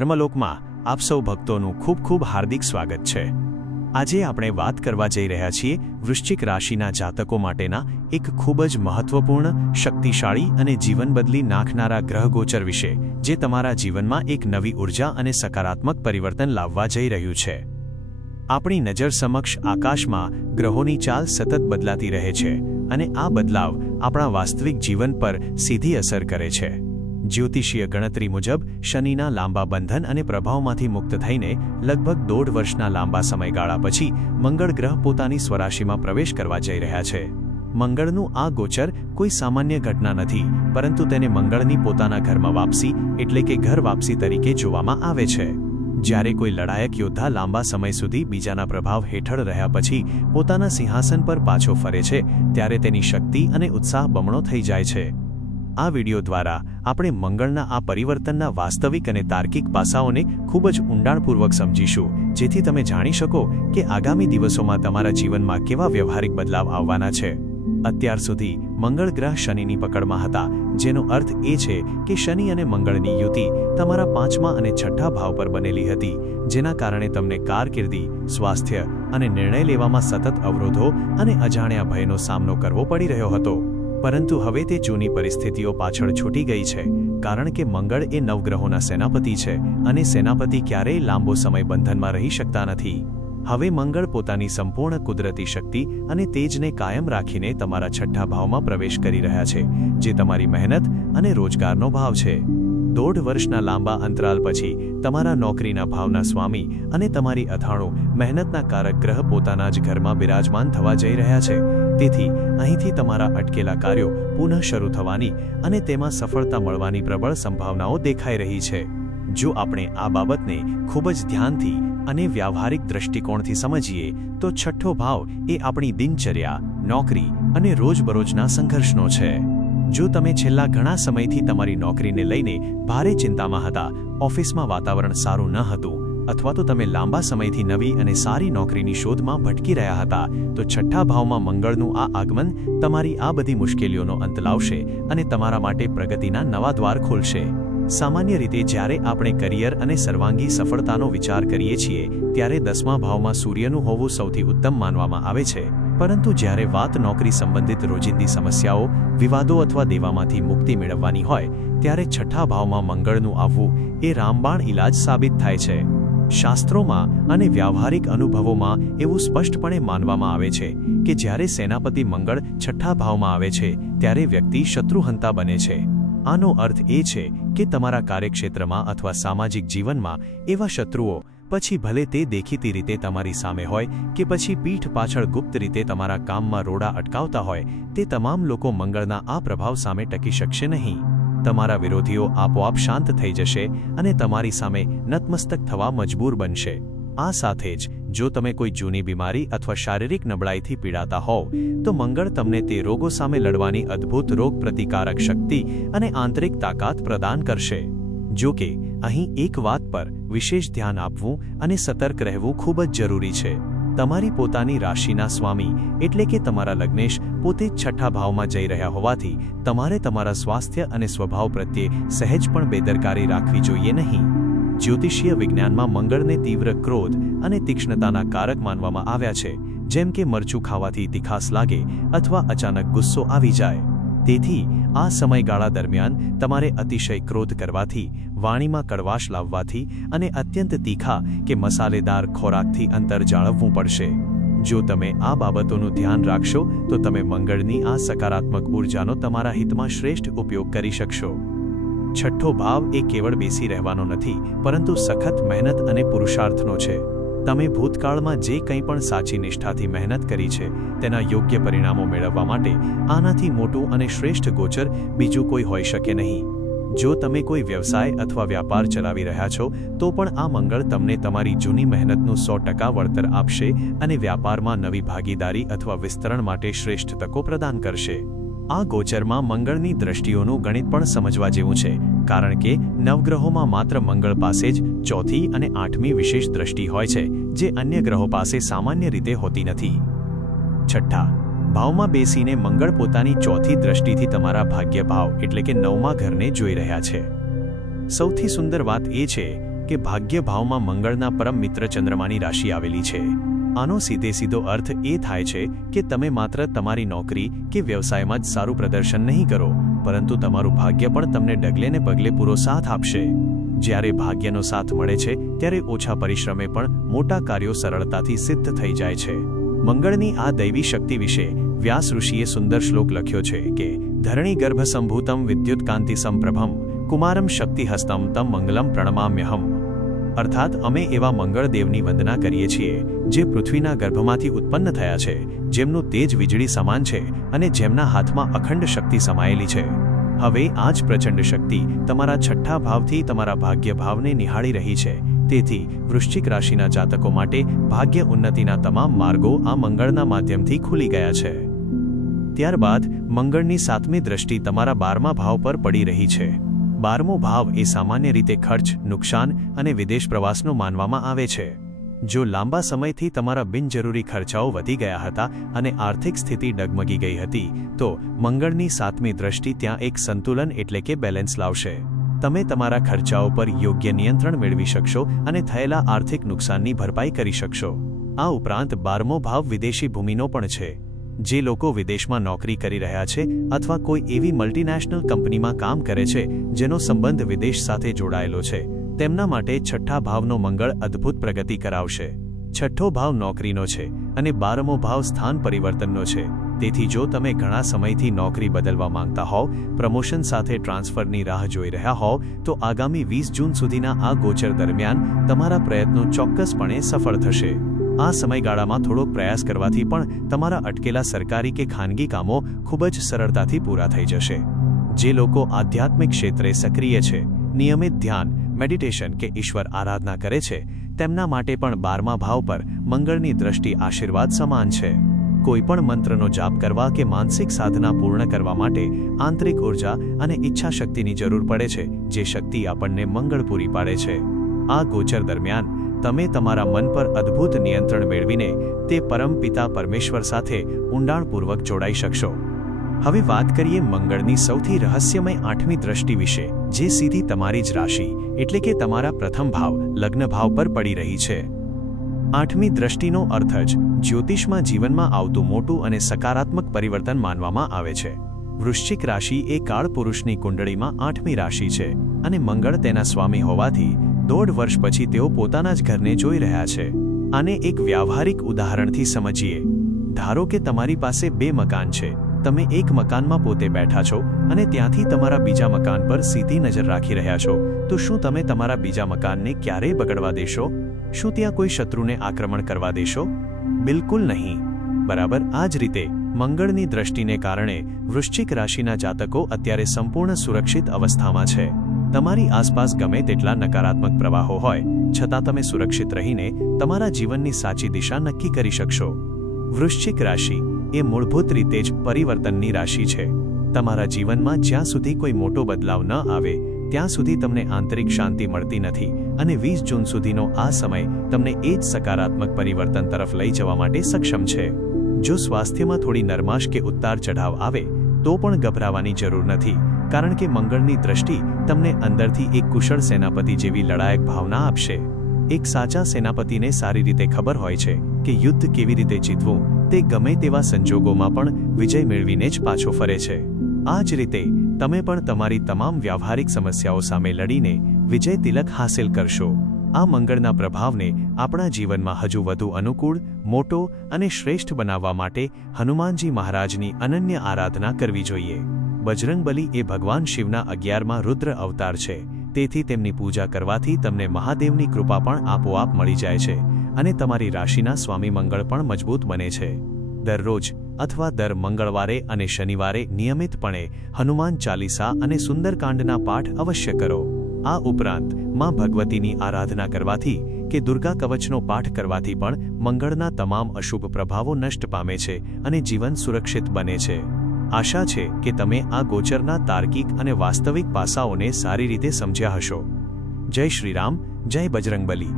ધર્મલોકમાં આપ સૌ ભક્તોનું ખૂબ ખૂબ હાર્દિક સ્વાગત છે। આજે આપણે વાત કરવા જઈ રહ્યા છીએ વૃશ્ચિક રાશિના જાતકો માટેના એક ખૂબ જ મહત્વપૂર્ણ, શક્તિશાળી અને જીવન બદલી નાખનારા ગ્રહગોચર વિશે, જે તમારા જીવનમાં એક નવી ઉર્જા અને સકારાત્મક પરિવર્તન લાવવા જઈ રહ્યું છે। આપણી નજર સમક્ષ આકાશમાં ગ્રહોની ચાલ સતત બદલાતી રહે છે અને આ બદલાવ આપણા વાસ્તવિક જીવન પર સીધી અસર કરે છે। જ્યોતિષીય ગણતરી મુજબ શનિના લાંબા બંધન અને પ્રભાવમાંથી મુક્ત થઈને લગભગ 1.5 વર્ષના લાંબા સમયગાળા પછી મંગળ ગ્રહ પોતાની સ્વરાશિમાં પ્રવેશ કરવા જઈ રહ્યા છે। મંગળનું આ ગોચર કોઈ સામાન્ય ઘટના નથી, પરંતુ તેને મંગળની પોતાના ઘરમાં વાપસી એટલે કે ઘર વાપસી તરીકે જોવામાં આવે છે। જ્યારે કોઈ લડાયક યોદ્ધા લાંબા સમય સુધી બીજાના પ્રભાવ હેઠળ રહ્યા પછી પોતાના સિંહાસન પર પાછો ફરે છે, ત્યારે તેની શક્તિ અને ઉત્સાહ બમણો થઈ જાય છે। આ વિડિયો દ્વારા આપણે મંગળના આ પરિવર્તનના વાસ્તવિક અને તાર્કિક પાસાઓને ખૂબ જ ઊંડાણપૂર્વક સમજીશું, જેથી તમે જાણી શકો કે આગામી દિવસોમાં તમારા જીવનમાં કેવા વ્યવહારિક બદલાવ આવવાના છે। અત્યાર સુધી મંગળ ગ્રહ શનિની પકડમાં હતા, જેનો અર્થ એ છે કે શનિ અને મંગળની યુતિ તમારા 5મા અને 6ઠ્ઠા ભાવ પર બનેલી હતી, જેના કારણે તમને કારકિર્દી, સ્વાસ્થ્ય અને નિર્ણય લેવામાં સતત અવરોધો અને અજાણ્યા ભયનો સામનો કરવો પડી રહ્યો હતો। પરંતુ હવે તે જૂની પરિસ્થિતિઓ પાછળ છૂટી ગઈ છે, કારણ કે મંગળ એ નવગ્રહોના સેનાપતિ છે અને સેનાપતિ ક્યારેય લાંબો સમય બંધનમાં રહી શકતા નથી। હવે મંગળ પોતાની સંપૂર્ણ કુદરતી શક્તિ અને તેજને કાયમ રાખીને તમારા 6ઠ્ઠા ભાવમાં પ્રવેશ કરી રહ્યા છે, જે તમારી મહેનત અને રોજગારનો ભાવ છે। 1.5 વર્ષના લાંબા અંતરાલ પછી તમારા નોકરીના ભાવના સ્વામી અને તમારી અથાણું મહેનતના કારક ગ્રહ પોતાના જ ઘરમાં બિરાજમાન થવા જઈ રહ્યા છે। તેથી અહીંથી તમારા અટકેલા કાર્યો પુનઃ શરૂ થવાની અને તેમાં સફળતા મળવાની પ્રબળ સંભાવનાઓ દેખાઈ રહી છે। જો આપણે આ બાબતને ખૂબ જ ધ્યાનથી અને વ્યાવહારિક દૃષ્ટિકોણથી સમજીએ તો 6ઠ્ઠો ભાવ એ આપણી દિનચર્યા, નોકરી અને રોજબરોજના સંઘર્ષનો છે। જો તમે છેલ્લા ઘણા સમયથી તમારી નોકરીને લઈને ભારે ચિંતામાં હતા, ઓફિસમાં વાતાવરણ સારું ન હતું, અથવા તો તમે લાંબા સમયથી નવી અને સારી નોકરીની શોધમાં ભટકી રહ્યા હતા, તો 6ઠ્ઠા ભાવમાં મંગળનું આ આગમન તમારી આ બધી મુશ્કેલીઓનો અંત લાવશે અને તમારા માટે પ્રગતિના નવા દ્વાર ખોલશે। સામાન્ય રીતે જ્યારે આપણે કરિયર અને સર્વાંગી સફળતાનો વિચાર કરીએ છીએ, ત્યારે 10મા ભાવમાં સૂર્યનું હોવું સૌથી ઉત્તમ માનવામાં આવે છે, પરંતુ જ્યારે વાત નોકરી સંબંધિત રોજિંદી સમસ્યાઓ, વિવાદો અથવા દેવામાંથી મુક્તિ મેળવવાની હોય, ત્યારે 6ઠ્ઠા ભાવમાં મંગળનું આવવું એ રામબાણ ઇલાજ સાબિત થાય છે। શાસ્ત્રોમાં અને વ્યાવહારિક અનુભવોમાં એવું સ્પષ્ટપણે માનવામાં આવે છે કે જ્યારે સેનાપતિ મંગળ 6ઠ્ઠા ભાવમાં આવે છે, ત્યારે વ્યક્તિ શત્રુહંતા બને છે। આનો અર્થ એ છે કે તમારા કાર્યક્ષેત્રમાં અથવા સામાજિક જીવનમાં એવા શત્રુઓ, પછી ભલે તે દેખીતી રીતે તમારી સામે હોય કે પછી પીઠ પાછળ ગુપ્ત રીતે તમારા કામમાં રોડા અટકાવતા હોય, તે તમામ લોકો મંગળના આ પ્રભાવ સામે ટકી શકશે નહીં। તમારા વિરોધીઓ આપોઆપ શાંત થઈ જશે અને તમારી સામે નતમસ્તક થવા મજબૂર બનશે। આ સાથે જ જો તમે કોઈ જૂની બીમારી અથવા શારીરિક નબળાઈથી પીડાતા હોવ, તો મંગળ તમને તે રોગો સામે લડવાની અદ્ભુત રોગ પ્રતિકારક શક્તિ અને આંતરિક તાકાત પ્રદાન કરશે। જો કે અહીં એક વાત પર વિશેષ ધ્યાન આપવું અને સતર્ક રહેવું ખૂબ જ જરૂરી છે। તમારી પોતાની રાશિના સ્વામી એટલે કે તમારા લગ્નેશ પોતે જ 6ઠ્ઠા ભાવમાં જઈ રહ્યા હોવાથી તમારે તમારા સ્વાસ્થ્ય અને સ્વભાવ પ્રત્યે સહેજ પણ બેદરકારી રાખવી જોઈએ નહીં। જ્યોતિષીય વિજ્ઞાનમાં મંગળને તીવ્ર ક્રોધ અને તીક્ષ્ણતાના કારક માનવામાં આવ્યા છે, જેમ કે મરચું ખાવાથી તીખાસ લાગે અથવા અચાનક ગુસ્સો આવી જાય। તેથી આ સમયગાળા દરમિયાન તમારે અતિશય ક્રોધ કરવાથી, વાણીમાં કડવાશ લાવવાથી અને અત્યંત તીખા કે મસાલેદાર ખોરાકથી અંતર જાળવવું પડશે। જો તમે આ બાબતોનું ધ્યાન રાખશો તો તમે મંગળની આ સકારાત્મક ઉર્જાનો તમારા હિતમાં શ્રેષ્ઠ ઉપયોગ કરી શકશો। 6ઠ્ઠો ભાવ એ કેવળ બેસી રહેવાનો નથી, પરંતુ સખત મહેનત અને પુરુષાર્થનો છે। તમે ભૂતકાળમાં જે કંઈ પણ સાચી નિષ્ઠાથી મહેનત કરી છે, તેના યોગ્ય પરિણામો મેળવવા માટે આનાથી મોટું અને શ્રેષ્ઠ ગોચર બીજું કોઈ હોઈ શકે નહીં। જો તમે કોઈ વ્યવસાય અથવા વ્યાપાર ચલાવી રહ્યા છો, તો પણ આ મંગળ તમને તમારી જૂની મહેનતનું 100% વળતર આપશે અને વ્યાપારમાં નવી ભાગીદારી અથવા વિસ્તરણ માટે શ્રેષ્ઠ તકો પ્રદાન કરશે। આ ગોચરમાં મંગળની દ્રષ્ટિઓનું ગણિત પણ સમજવા જેવું છે, કારણ કે નવગ્રહોમાં માત્ર મંગળ પાસે જ 4ઠી અને 8મી વિશેષ દ્રષ્ટિ હોય છે, જે અન્ય ગ્રહો પાસે સામાન્ય રીતે હોતી નથી। 6ઠ્ઠા ભાવમાં બેસીને મંગળ પોતાની 4થી દ્રષ્ટિથી તમારા ભાગ્ય ભાવ એટલે કે 9મા ઘરને જોઈ રહ્યા છે। સૌથી સુંદર વાત એ છે કે ભાગ્ય ભાવમાં મંગળના પરમ મિત્ર ચંદ્રમાની રાશિ આવેલી છે. આનો સીધો અર્થ એ થાય છે કે તમે માત્ર તમારી નોકરી કે વ્યવસાયમાં જ સારું પ્રદર્શન નહીં કરો, પરંતુ તમારું ભાગ્ય પણ તમને ડગલે ને પગલે પૂરો સાથ આપશે. જ્યારે ભાગ્યનો સાથ મળે છે ત્યારે ઓછા પરિશ્રમે પણ મોટા કાર્યો સરળતાથી સિદ્ધ થઈ જાય છે. મંગળની આ દૈવી શક્તિ વિશે વ્યાસ ઋષિએ સુંદર શ્લોક લખ્યો છે કે ધરણી ગર્ભ સંભૂતમ વિદ્યુત કાંતિ સંપ્રભમ કુમારમ શક્તિહસ્તમ તમ મંગલમ પ્રણમામ્યહમ. અર્થાત અમે એવા મંગળદેવની વંદના કરીએ છીએ જે પૃથ્વીના ગર્ભમાંથી ઉત્પન્ન થયા છે, જેમનું તેજ વીજળી સમાન છે અને જેમના હાથમાં અખંડ શક્તિ સમાયેલી છે. હવે આ જ પ્રચંડ શક્તિ તમારા છઠ્ઠા ભાવથી તમારા ભાગ્ય ભાવને નિહાળી રહી છે. તેથી વૃશ્ચિક રાશિના જાતકો માટે ભાગ્ય ઉન્નતિના તમામ માર્ગો આ મંગળના માધ્યમથી ખુલી ગયા છે. ત્યારબાદ મંગળની 7મી દ્રષ્ટિ તમારા 12મા ભાવ પર પડી રહી છે. 12મો ભાવ એ સામાન્ય રીતે ખર્ચ, નુકસાન અને વિદેશ પ્રવાસનો માનવામાં આવે છે. જો લાંબા સમયથી તમારા બિનજરૂરી ખર્ચાઓ વધી ગયા હતા અને આર્થિક સ્થિતિ ડગમગી ગઈ હતી, તો મંગળની 7મી દ્રષ્ટિ ત્યાં એક સંતુલન એટલે કે બેલેન્સ લાવશે. તમે તમારા ખર્ચાઓ પર યોગ્ય નિયંત્રણ મેળવી શકશો અને થયેલા આર્થિક નુકસાનની ભરપાઈ કરી શકશો. આ ઉપરાંત 12મો ભાવ વિદેશી ભૂમિનો પણ છે. જે લોકો વિદેશમાં નોકરી કરી રહ્યા છે અથવા કોઈ એવી મલ્ટીનેશનલ કંપનીમાં કામ કરે છે જેનો સંબંધ વિદેશ સાથે જોડાયેલો છે, તેમના માટે છઠ્ઠા ભાવનો મંગળ અદ્ભુત પ્રગતિ કરાવશે. છઠ્ઠો ભાવ નોકરીનો છે અને 12મો ભાવ સ્થાન પરિવર્તનનો છે. તેથી જો તમે ઘણા સમયથી નોકરી બદલવા માંગતા હોવ, પ્રમોશન સાથે ટ્રાન્સફરની રાહ જોઈ રહ્યા હોવ, તો આગામી 20 જૂન સુધીના આ ગોચર દરમિયાન તમારા પ્રયત્નો ચોક્કસપણે સફળ થશે. આ સમયગાળામાં થોડોક પ્રયાસ કરવાથી પણ તમારા અટકેલા સરકારી કે ખાનગી કામો ખૂબ જ સરળતાથી પૂરા થઈ જશે. જે લોકો આધ્યાત્મિક ક્ષેત્રે સક્રિય છે, નિયમિત ધ્યાન, મેડિટેશન કે ઈશ્વર આરાધના કરે છે, તેમના માટે પણ 12મા ભાવ પર મંગળની દ્રષ્ટિ આશીર્વાદ સમાન છે. કોઈપણ મંત્રનો જાપ કરવા કે માનસિક સાધના પૂર્ણ કરવા માટે આંતરિક ઉર્જા અને ઈચ્છા શક્તિની જરૂર પડે છે, જે શક્તિ આપણને મંગળ પૂરી પાડે છે. આ ગોચર દરમિયાન તમે તમારા મન પર અદ્ભુત નિયંત્રણ મેળવીને તે પરમ પિતા પરમેશ્વર સાથે ઊંડાણપૂર્વક જોડાઈ શકશો. હવે વાત કરીએ મંગળની સૌથી રહસ્યમય 8મી દ્રષ્ટિ વિશે, જે સીધી તમારી જ રાશિ એટલે કે તમારા પ્રથમ ભાવ લગ્ન ભાવ પર પડી રહી છે. 8મી દ્રષ્ટિનો અર્થ જ જ્યોતિષમાં જીવનમાં આવતું મોટું અને સકારાત્મક પરિવર્તન માનવામાં આવે છે. વૃશ્ચિક રાશિ એ કાળપુરુષની કુંડળીમાં 8મી રાશિ છે અને મંગળ તેના સ્વામી હોવાથી 1.5 વર્ષ પછી તેઓ પોતાના જ ઘરને જોઈ રહ્યા છે. આને એક વ્યાવહારિક ઉદાહરણથી સમજીએ. ધારો કે તમારી પાસે 2 મકાન છે. તમે એક મકાનમાં પોતે બેઠા છો અને ત્યાંથી તમારા બીજા મકાન પર સીધી નજર રાખી રહ્યા છો, તો શું તમે તમારા બીજા મકાનને ક્યારેય બગડવા દેશો? શું ત્યાં કોઈ શત્રુને આક્રમણ કરવા દેશો? બિલકુલ નહીં. બરાબર આ જ રીતે મંગળની દ્રષ્ટિને કારણે વૃશ્ચિક રાશિના જાતકો અત્યારે સંપૂર્ણ સુરક્ષિત અવસ્થામાં છે. તમારી આસપાસ ગમે તેટલા નકારાત્મક પ્રવાહો હોય, છતાં તમે સુરક્ષિત રહીને તમારા જીવનની સાચી દિશા નક્કી કરી શકશો. વૃશ્ચિક રાશિ એ મૂળભૂત રીતે જ પરિવર્તનની રાશિ છે. તમારા જીવનમાં જ્યાં સુધી કોઈ મોટો બદલાવ ન આવે ત્યાં સુધી તમને આંતરિક શાંતિ મળતી નથી અને 20 જૂન સુધીનો આ સમય તમને એ જ સકારાત્મક પરિવર્તન તરફ લઈ જવા માટે સક્ષમ છે. જો સ્વાસ્થ્યમાં થોડી નરમાશ કે ઉતાર ચઢાવ આવે તો પણ ગભરાવાની જરૂર નથી, કારણ કે મંગળની દ્રષ્ટિ તમને અંદરથી એક કુશળ સેનાપતિ જેવી લડાયક ભાવના આપશે. એક સાચા સેનાપતિને સારી રીતે ખબર હોય છે કે યુદ્ધ કેવી રીતે જીતવું. તે ગમે તેવા સંજોગોમાં પણ વિજય મેળવીને જ પાછો ફરે છે. આ જ રીતે તમે પણ તમારી તમામ વ્યાવહારિક સમસ્યાઓ સામે લડીને વિજય તિલક હાંસલ કરશો. આ મંગળના પ્રભાવને આપણા જીવનમાં હજુ વધુ અનુકૂળ, મોટો અને શ્રેષ્ઠ બનાવવા માટે હનુમાનજી મહારાજની અનન્ય આરાધના કરવી જોઈએ. બજરંગબલી એ ભગવાન શિવના 11મા રુદ્ર અવતાર છે. તેથી તેમની પૂજા કરવાથી તમને મહાદેવની કૃપા પણ આપોઆપ મળી જાય છે અને તમારી રાશિના સ્વામી મંગળ પણ મજબૂત બને છે. દરરોજ અથવા દર મંગળવારે અને શનિવારે નિયમિતપણે હનુમાન ચાલીસા અને સુંદરકાંડના પાઠ અવશ્ય કરો. આ ઉપરાંત માં ભગવતીની આરાધના કરવાથી કે દુર્ગા કવચનો પાઠ કરવાથી પણ મંગળના તમામ અશુભ પ્રભાવો નષ્ટ પામે છે અને જીવન સુરક્ષિત બને છે. આશા છે કે તમે આ ગોચરના તાર્કિક અને વાસ્તવિક પાસાઓને સારી રીતે સમજ્યા હશો. જય શ્રી રામ, જય બજરંગબલી.